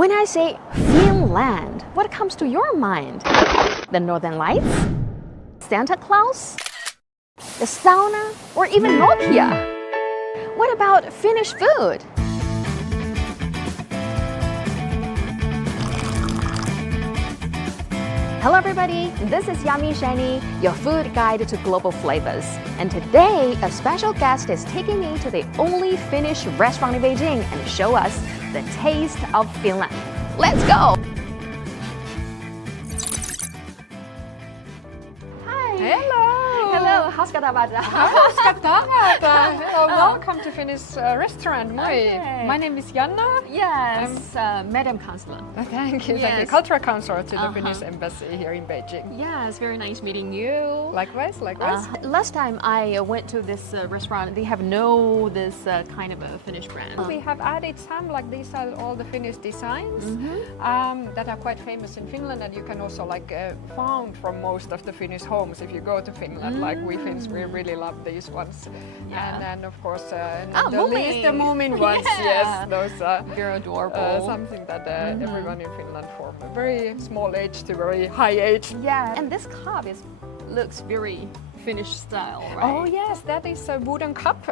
When I say Finland, what comes to your mind? The Northern Lights? Santa Claus? The sauna? Or even Nokia? What about Finnish food? Hello everybody, this is Shanny, your food guide to global flavors. And today, a special guest is taking me to the only Finnish restaurant in Beijing and show us the taste of Finland. Let's go! Hi! Hello, hauska tavata? Hauska tavata! Hello, welcome to Finnish restaurant. My name is Janna. Yes, Madam Councillor. Thank you. Thank you. Cultural Counsellor to the Finnish Embassy here in Beijing. Yes, very nice meeting you. Likewise. Last time I went to this restaurant, they have this kind of a Finnish brand. We have added some, like these are all the Finnish designs that are quite famous in Finland, and you can also found from most of the Finnish homes if you go to Finland. Like we Finns, we really love these ones. Yeah. And then of course the Moomin ones. Yes, those they're adorable. Something that everyone in Finland from a very small age to very high age. Yeah, and this cup looks very Finnish style, right? Oh yes, that is a wooden cup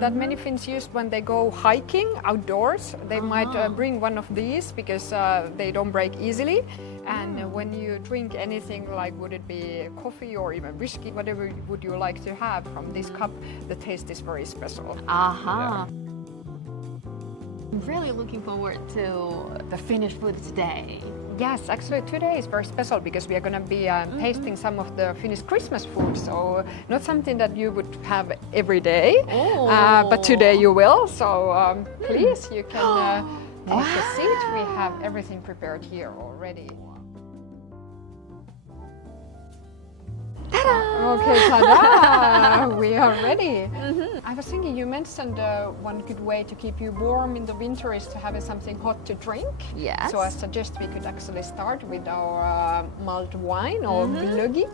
that many Finns use when they go hiking outdoors. They might bring one of these because they don't break easily. And when you drink anything, like would it be coffee or even whiskey, whatever would you like to have from this cup, the taste is very special. Yeah. I'm really looking forward to the Finnish food today. Yes, actually today is very special because we are going to be tasting some of the Finnish Christmas food. So not something that you would have every day, but today you will. So please, you can take a seat. We have everything prepared here already. Okay, ta-da! We are ready. I was thinking you mentioned one good way to keep you warm in the winter is to have something hot to drink. Yes. So I suggest we could actually start with our mulled wine or glöggi,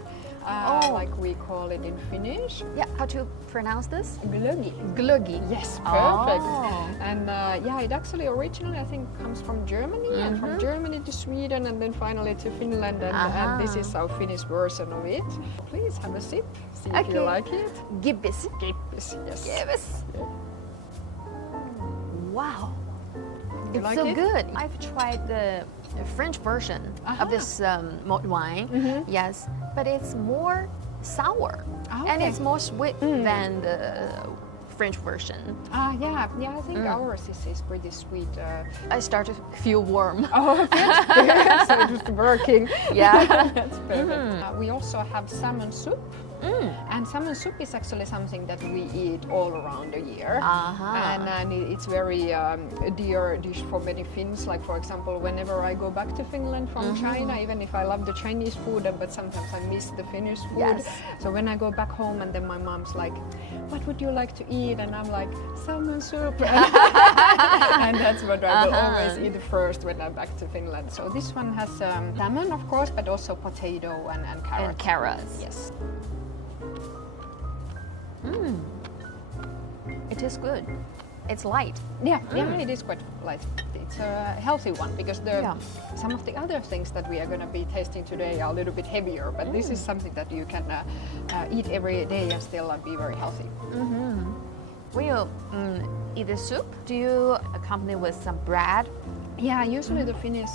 like we call it in Finnish. Yeah, how to pronounce this? Glöggi. Glöggi. Yes, perfect. Oh. And it actually originally I think comes from Germany and from Germany to Sweden and then finally to Finland and this is our Finnish version of it. Please have a sip, see if you like it. Gibbis. Gibbis, yes. Gibbis. Wow. You It's like so it? good. I've tried the French version of this mulled wine. Yes, but it's more sour and it's more sweet than the French version. Yeah, I think ours is pretty sweet. I start to feel warm. Oh, good. So just working. Yeah. That's perfect. We also have salmon soup. And salmon soup is actually something that we eat all around the year. And it's very a dear dish for many Finns. Like for example, whenever I go back to Finland from China, even if I love the Chinese food, but sometimes I miss the Finnish food. Yes. So when I go back home and then my mom's like, what would you like to eat? And I'm like, salmon soup. And that's what I will always eat first when I'm back to Finland. So this one has salmon, of course, but also potato and carrots. And carrots. Yes. It is good. It's light. Yeah, it is quite light. It's a healthy one because some of the other things that we are going to be tasting today are a little bit heavier, but this is something that you can eat every day and still be very healthy. When you eat the soup, do you accompany with some bread? Yeah, usually the Finnish,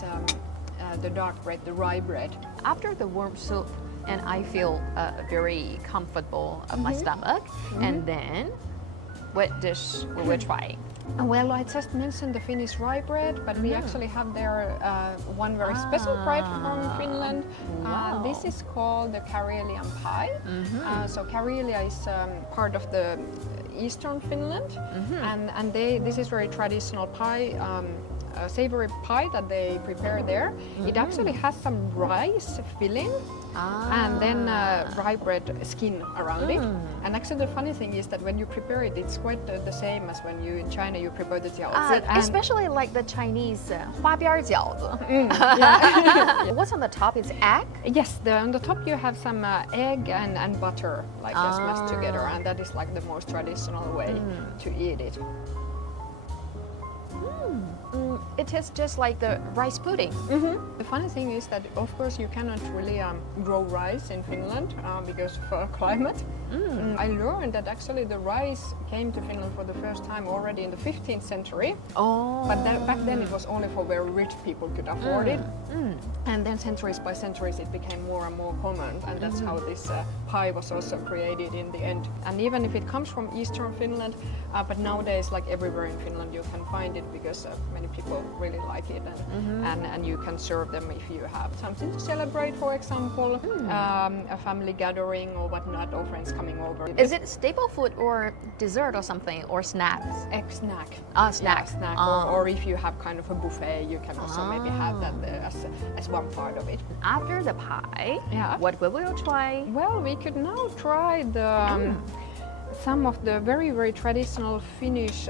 the dark bread, the rye bread. After the warm soup, and I feel very comfortable of my stomach, and then what dish we will try? Well, I just mentioned the Finnish rye bread, but we actually have there one very special bread from Finland. Wow. This is called the Karelian pie. So Karelia is part of the eastern Finland, and this is very traditional pie. Savory pie that they prepare there. It actually has some rice filling and then rye bread skin around it. And actually the funny thing is that when you prepare it, it's quite the same as when you in China you prepare the jiaozi. Especially like the Chinese 花边饺子. What's on the top is egg? Yes, on the top you have some egg and butter smashed together, and that is like the most traditional way to eat it. it tastes just like the rice pudding. The funny thing is that, of course, you cannot really grow rice in Finland because of climate. I learned that actually the rice came to Finland for the first time already in the 15th century. Oh. But back then it was only for very rich people could afford it. And then centuries by centuries it became more and more common, and that's how this pie was also created in the end. And even if it comes from eastern Finland, but nowadays like everywhere in Finland you can find it because many people really like it, and you can serve them if you have something to celebrate, for example, a family gathering or whatnot, or friends coming over. Is it staple food or dessert or something, or snacks? Snack. Snack. Yeah, snack. Or if you have kind of a buffet, you can also maybe have that as one part of it. After the pie, what will we try? Well, we could now try the some of the very, very traditional Finnish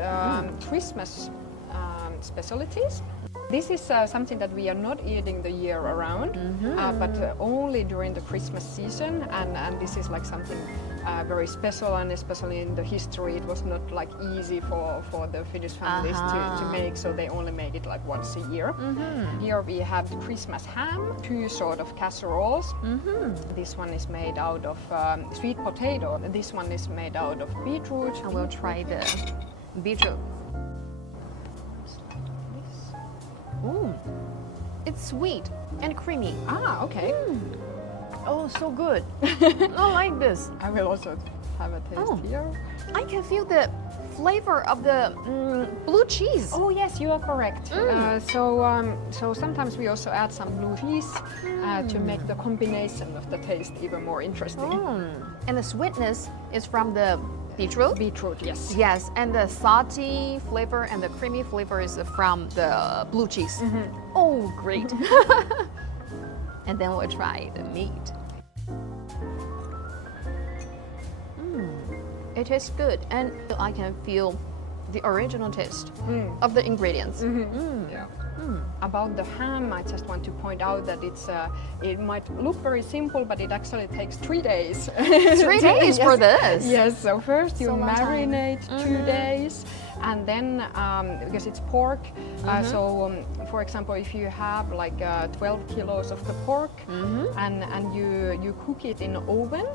Christmas specialties. This is something that we are not eating the year around, but only during the Christmas season, and this is like something very special, and especially in the history it was not like easy for the Finnish families to make, so they only make it like once a year. Here we have the Christmas ham, 2 sort of casseroles. This one is made out of sweet potato, this one is made out of beetroot. I will try the beetroot. Ooh, it's sweet and creamy. Ah, okay. Oh, so good. I like this. I will also have a taste here. I can feel the flavor of the blue cheese. Oh yes, you are correct. So sometimes we also add some blue cheese to make the combination of the taste even more interesting. And the sweetness is from the beetroot? Beetroot, yes. Yes, and the salty flavor and the creamy flavor is from the blue cheese. Oh, great. And then we'll try the meat. It tastes good, and I can feel the original taste of the ingredients. Yeah. About the ham, I just want to point out that it might look very simple, but it actually takes 3 days. 3 days for this? Yes, so first you So long time. marinate 2 days, and then because it's pork, for example, if you have like 12 kilos of the pork and you cook it in the oven,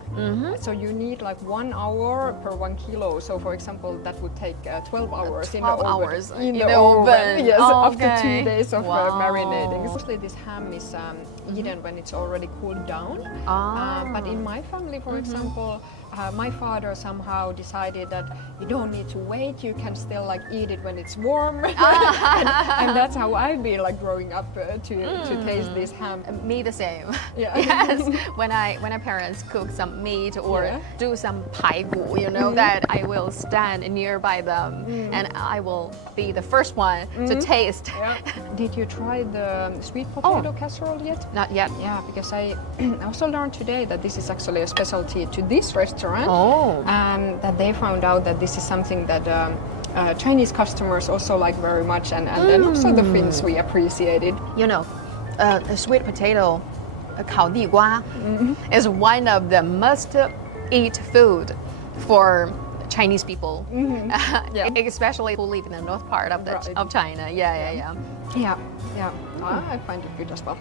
so you need like 1 hour per 1 kilo. So for example, that would take 12 hours in the oven. 12 hours in the oven. Yes, after 2 days of Wow. marinating. Mostly this ham is eaten when it's already cooled down. But in my family, for example, my father somehow decided that you don't need to wait, you can still like eat it when it's warm. And that's how I've been like growing up to taste this ham. Me the same. Yeah. Yes. When my parents cook some meat or do some paigu, you know, that I will stand nearby them and I will be the first one to taste. Yeah. Did you try the sweet potato casserole yet? Not yet. Yeah, because I also learned today that this is actually a specialty to this restaurant. That they found out that this is something that Chinese customers also like very much, and also the Finns, we appreciate it. You know, the sweet potato, 烤地瓜, is one of the must-eat food for Chinese people, especially who live in the north part of China. Yeah. I find it good as well.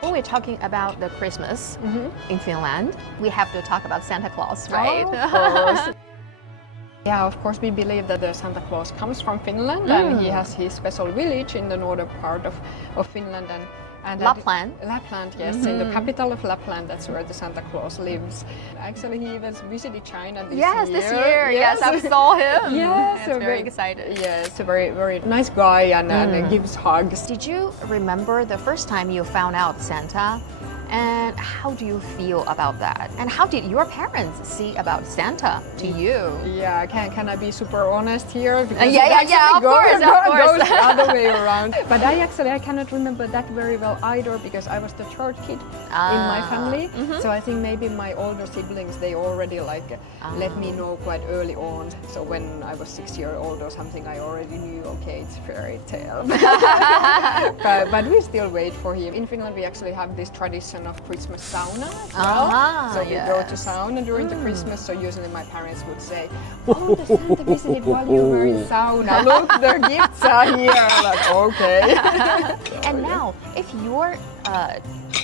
When we're talking about the Christmas in Finland, we have to talk about Santa Claus, right? Oh, of course. Yeah, of course we believe that the Santa Claus comes from Finland and he has his special village in the northern part of Finland and Lapland. Lapland, yes, in the capital of Lapland, that's where the Santa Claus lives. Actually, he even visited China this year. This year. Yes, I saw him. Yes, I'm very excited. Yes, a very, very nice guy and gives hugs. Did you remember the first time you found out Santa? And how do you feel about that? And how did your parents see about Santa to you? Yeah, can I be super honest here? Because Of course. Goes the other way around. But I cannot remember that very well either, because I was the third kid in my family. So I think maybe my older siblings, they already let me know quite early on. So when I was 6 years old or something, I already knew, okay, it's fairy tale. But we still wait for him. In Finland, we actually have this tradition tradition of Christmas sauna as well. So we go to sauna during the Christmas. So usually my parents would say, "Oh, the Santa visited while you were in sauna. Look, the gifts are here." Like, okay. And now, if your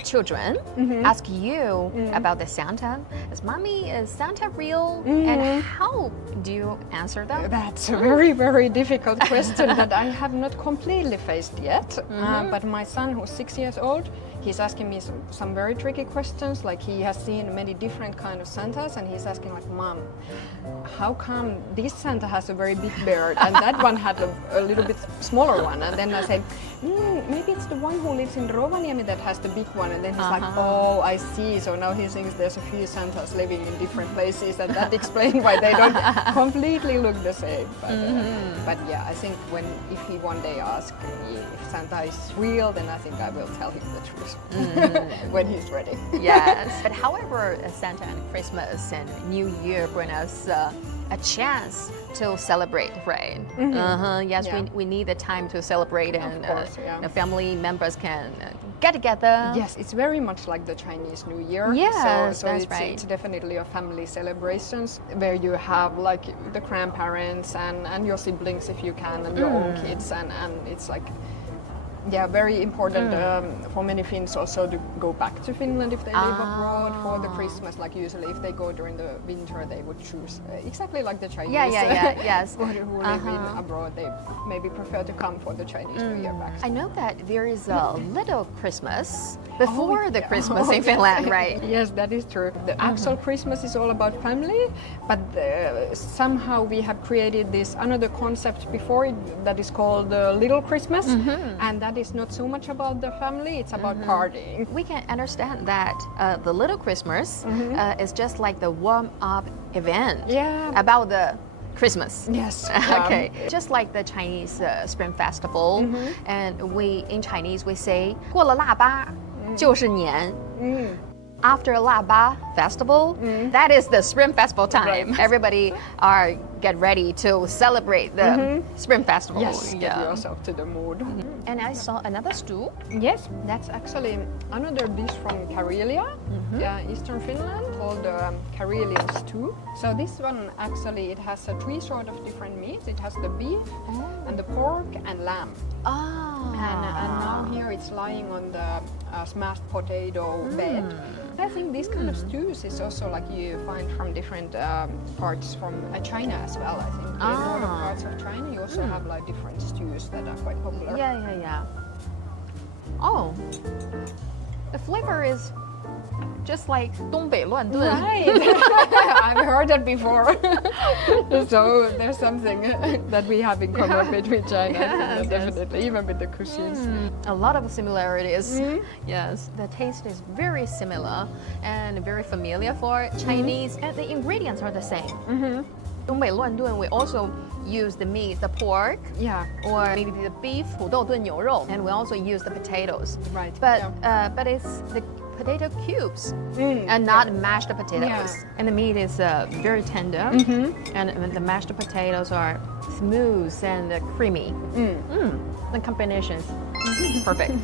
children ask you about the Santa, is Santa real? And how do you answer them? That's a very, very difficult question that I have not completely faced yet. But my son, who's 6 years old, he's asking me some very tricky questions. Like, he has seen many different kind of Santas, and he's asking like, "Mom, how come this Santa has a very big beard and that one had a little bit smaller one?" And then I say, "Maybe it's the one who lives in Rovaniemi that has the big one." And then he's like, "Oh, I see." So now he thinks there's a few Santas living in different places, and that explains why they don't completely look the same. But yeah, I think if he one day asks me if Santa is real, then I think I will tell him the truth when he's ready. Yes. But however, Santa and Christmas and New Year bring us a chance to celebrate, right? Yes, we need the time to celebrate, and of course, the family members can get together. Yes, it's very much like the Chinese New Year. Yes, so that's it's, right. It's definitely a family celebrations where you have like the grandparents and your siblings if you can, and your own kids, and it's like, yeah, very important for many Finns also to go back to Finland if they live abroad for the Christmas. Like usually if they go during the winter, they would choose exactly like the Chinese. Yes. Who live in abroad, they maybe prefer to come for the Chinese New Year back. I know that there is a little Christmas before the Christmas in Finland, right? Yes, that is true. The actual Christmas is all about family, but somehow we have created this another concept before it that is called Little Christmas, and that is not so much about the family, it's about partying. We can understand that the Little Christmas is just like the warm-up event about the Christmas. Yes. Okay. Just like the Chinese Spring Festival, and in Chinese we say 过了腊八就是年. After Laba Festival, that is the Spring Festival time. Right. Everybody get ready to celebrate the Spring Festival. Yes, get yourself to the mood. And I saw another stew. Yes, that's actually another dish from Karelia, Eastern Finland, called Karelian stew. So this one actually, it has three sort of different meats. It has the beef and the pork and lamb. And now here it's lying on the smashed potato bed. I think these kind of stews is also like you find from different parts from China as well. I think in northern parts of China you also have like different stews that are quite popular. Yeah. Oh, the flavor is just like 东北乱炖. Right. I've heard that before. So there's something that we have in common between China and Finland, definitely, even with the cuisines. A lot of similarities. Yes, the taste is very similar and very familiar for Chinese, and the ingredients are the same. 东北乱炖, we also use the meat, the pork, or maybe the beef, 土豆炖牛肉, and we also use the potatoes. Right. But it's the potato cubes and not mashed potatoes. And the meat is very tender, and the mashed potatoes are smooth and creamy. The combination is perfect.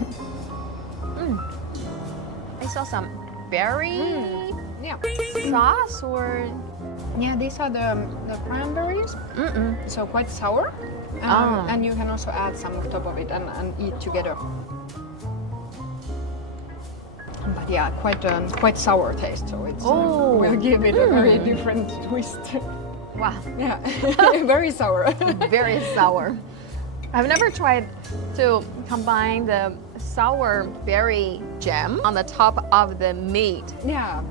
I saw some berry sauce or... Yeah, these are the cranberries, so quite sour, and you can also add some on top of it and eat together. But yeah, quite sour taste, so it will give it a very different twist. Wow. Yeah, very sour. Very sour. I've never tried to combine the sour berry jam on the top of the meat. Yeah.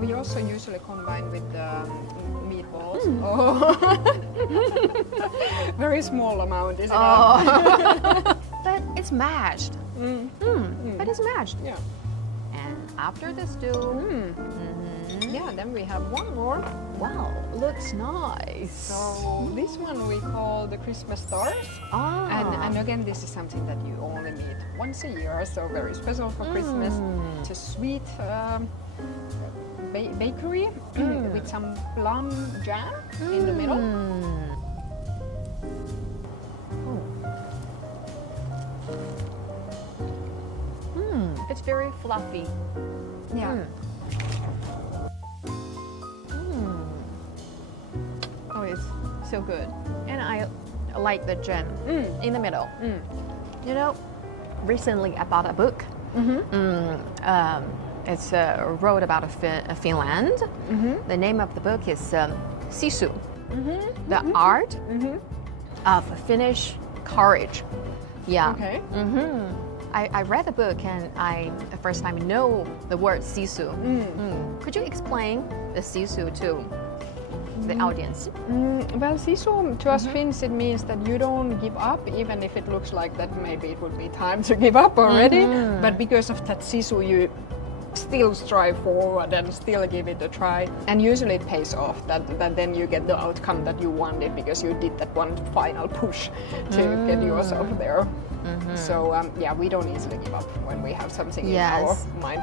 We also usually combine with the meatballs. Very small amount, isn't it? But it's mashed. But it's mashed. Yeah. And after the stew, yeah, then we have one more. Wow, looks nice. So this one we call the Christmas stars. And again, this is something that you only meet once a year, so very special for Christmas. It's a sweet bakery with some plum jam in the middle. It's it's very fluffy. Yeah. Oh, it's so good. And I like the gem in the middle. You know, recently I bought a book. It's wrote about Finland. The name of the book is Sisu, the art of Finnish courage. Yeah. Okay. I read the book and I the first time know the word sisu. Could you explain the sisu to the audience? Well, sisu to us Finns it means that you don't give up, even if it looks like that maybe it would be time to give up already. But because of that sisu, you still strive forward and still give it a try. And usually it pays off that then you get the outcome that you wanted because you did that one final push to get yourself there. So yeah, we don't easily give up when we have something in our mind.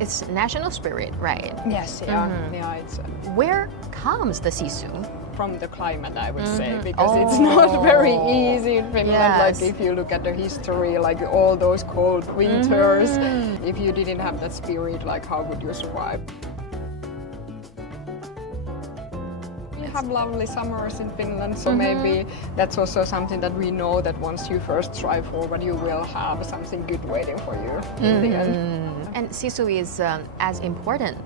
It's national spirit, right? Yes, yeah, it's Where comes the sisu? from the climate, I would say, because it's not very easy in Finland. Yes. Like if you look at the history, like all those cold winters, if you didn't have that spirit, like how would you survive? We have lovely summers in Finland, so maybe that's also something that we know that once you first strive forward, you will have something good waiting for you in the end. And sisu is as important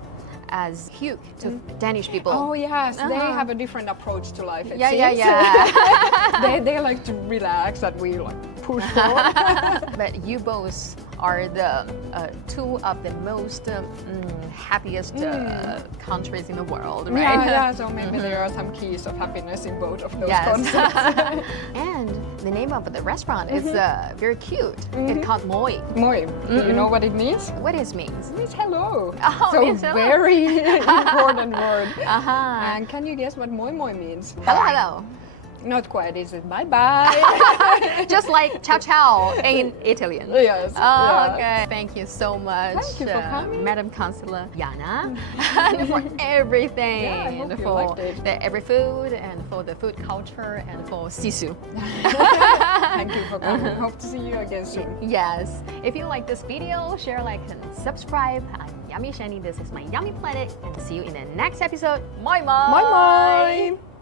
as hug to Danish people. Oh yes, they have a different approach to life. It seems. Yeah. they like to relax, and we like push forward. But you both are the two of the most happiest countries in the world, right? Yeah. So maybe there are some keys of happiness in both of those concepts. And the name of the restaurant is very cute. It's called Moi. Moi. Do you know what it means? What it means? It means hello. Oh, so means hello. very important word. And can you guess what moi moi means? Hello, hello. Not quite. Is it bye bye? Just like ciao ciao in Italian. Yes. Oh, okay. Thank you so much, Thank you for coming. Madam Councillor Janna, for everything, Yeah, I hope you for liked it. the every food and for the food culture and for sisu. Thank you for coming. Hope to see you again soon. Yes. If you like this video, share, like, and subscribe. I'm Yummy Shanny. This is my Yummy Planet, and see you in the next episode. Moi moi. Bye bye.